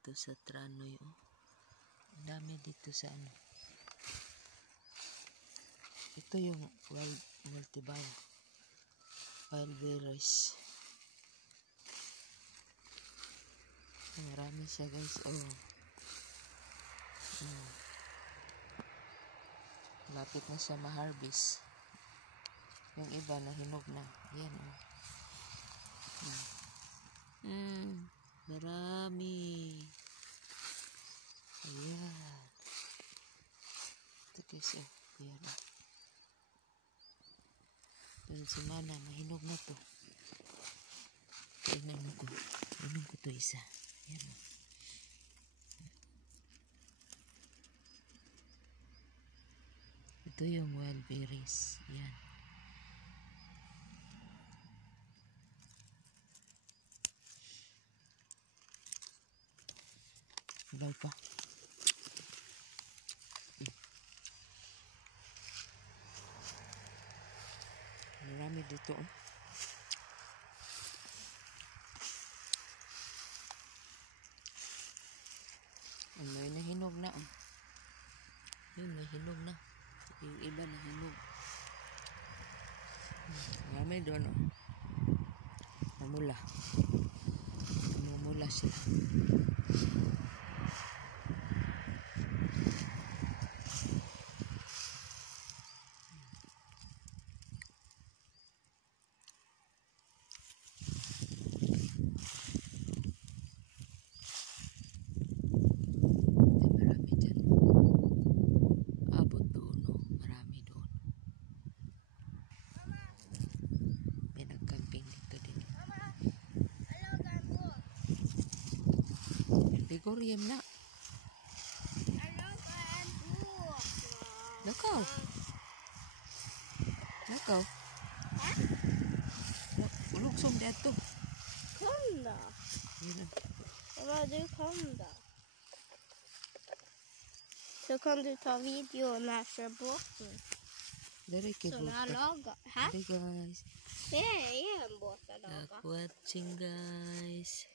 dito sa Tranoy. Oh. Ang dami dito sa ano. Ito yung wild multibag. Wild berries. Marami siya guys. Oh. Lapit na siya ma-harvest. Yung iba na hinog na. Ayan oh. Marami. Ayan. Ito guys oh. Ayan oh. Dahil sumana, mahinog na to. Tingnan mo ko. Inom ko to isa. Ayan oh. Ito yung wild berries. Ayan. Hilaw pa. Marami dito. May nahinog na. Yun, may hinog na. Yung iba nahinog. Marami doon. Namula. Namumula siya. Ligorium na. Lakaw. Lakaw. Ulugsong dito. Kom da. Vad du kom da. Så kan du ta video när jag kör båten. Dari ke Så när jag lagar. Hä? Dari guys. Det är en båt jag lagar. Watching guys.